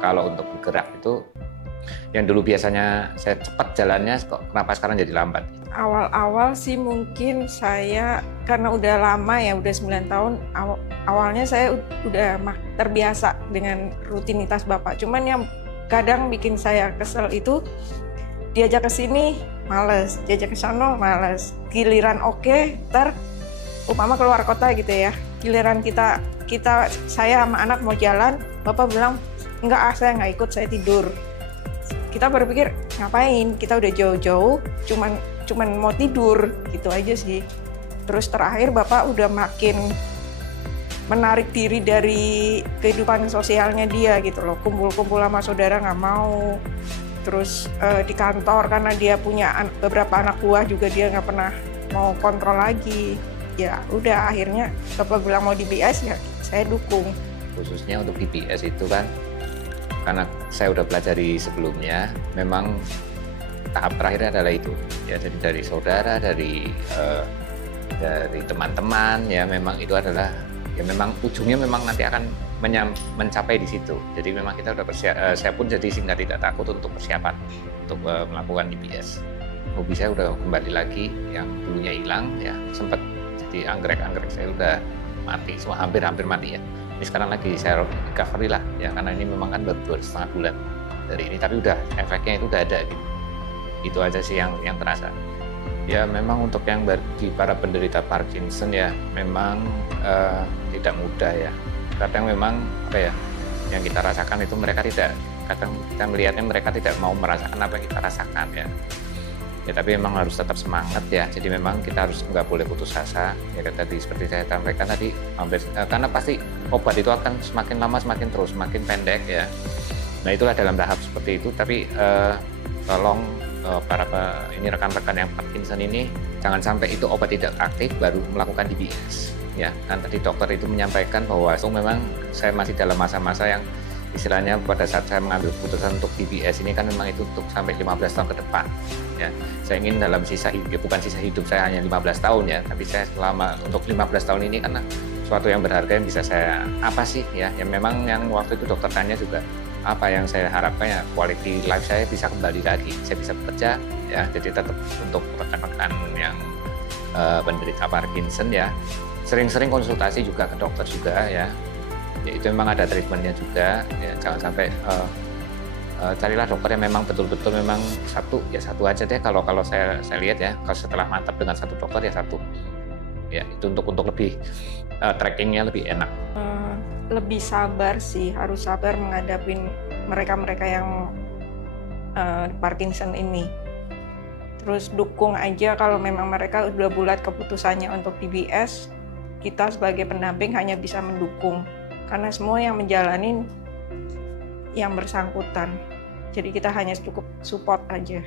Kalau untuk bergerak itu, yang dulu biasanya saya cepat jalannya, kok kenapa sekarang jadi lambat? Awal-awal sih mungkin saya, karena udah lama ya, udah 9 tahun, awalnya saya udah terbiasa dengan rutinitas Bapak. Cuman yang kadang bikin saya kesel itu, diajak ke sini males, diajak ke sana males. Giliran oke, ntar umpama keluar kota gitu ya, giliran saya sama anak mau jalan, Bapak bilang, enggak, saya nggak ikut, saya tidur. Kita berpikir, ngapain? Kita udah jauh-jauh, cuman mau tidur, gitu aja sih. Terus terakhir Bapak udah makin menarik diri dari kehidupan sosialnya dia gitu loh. Kumpul-kumpul sama saudara nggak mau. Terus di kantor, karena dia punya beberapa anak buah juga, dia nggak pernah mau kontrol lagi. Ya udah, akhirnya Bapak bilang mau DBS, ya saya dukung. Khususnya untuk DBS itu kan, karena saya udah pelajari sebelumnya, memang tahap terakhirnya adalah itu. Ya, jadi dari saudara, dari teman-teman, ya memang itu adalah, ya memang ujungnya memang nanti akan mencapai di situ. Jadi memang kita udah saya pun jadi sehingga tidak takut untuk persiapan untuk melakukan DBS. Hobi saya udah kembali lagi, yang dulunya hilang, ya sempat jadi anggrek saya udah mati, semua hampir mati ya. Ini sekarang lagi saya recovery lah, ya karena ini memang kan baru 2,5 bulan dari ini, tapi udah efeknya itu udah ada gitu. Itu aja sih yang terasa. Ya memang untuk yang bagi para penderita Parkinson ya memang tidak mudah ya. Kadang memang apa ya, yang kita rasakan itu mereka tidak, kadang kita melihatnya mereka tidak mau merasakan apa yang kita rasakan ya. Ya tapi memang harus tetap semangat ya. Jadi memang kita harus nggak boleh putus asa. Ya tadi seperti saya sampaikan tadi, karena pasti obat itu akan semakin lama semakin terus semakin pendek ya. Nah itulah dalam tahap seperti itu. Tapi tolong para ini rekan-rekan yang Parkinson ini, jangan sampai itu obat tidak aktif baru melakukan DBS. Ya kan tadi dokter itu menyampaikan bahwa itu memang saya masih dalam masa-masa yang istilahnya pada saat saya mengambil keputusan untuk DBS ini kan memang itu untuk sampai 15 tahun ke depan. Ya, saya ingin dalam bukan sisa hidup saya hanya 15 tahun ya, tapi saya selama untuk 15 tahun ini kan suatu yang berharga yang bisa saya, apa sih ya, yang memang yang waktu itu dokter tanya juga, apa yang saya harapkan ya, quality life saya bisa kembali lagi, saya bisa bekerja ya, jadi tetap untuk rekan-rekan yang penderita Parkinson ya, sering-sering konsultasi juga ke dokter juga ya itu memang ada treatmentnya juga ya, jangan sampai carilah dokter yang memang betul-betul memang satu aja deh. Kalau saya lihat ya, kalau setelah mantap dengan satu dokter ya satu ya, itu untuk lebih trackingnya lebih enak. Lebih sabar sih, harus sabar menghadapi mereka yang Parkinson ini. Terus dukung aja kalau memang mereka udah bulat keputusannya untuk DBS, kita sebagai pendamping hanya bisa mendukung. Karena semua yang menjalanin yang bersangkutan. Jadi kita hanya cukup support aja.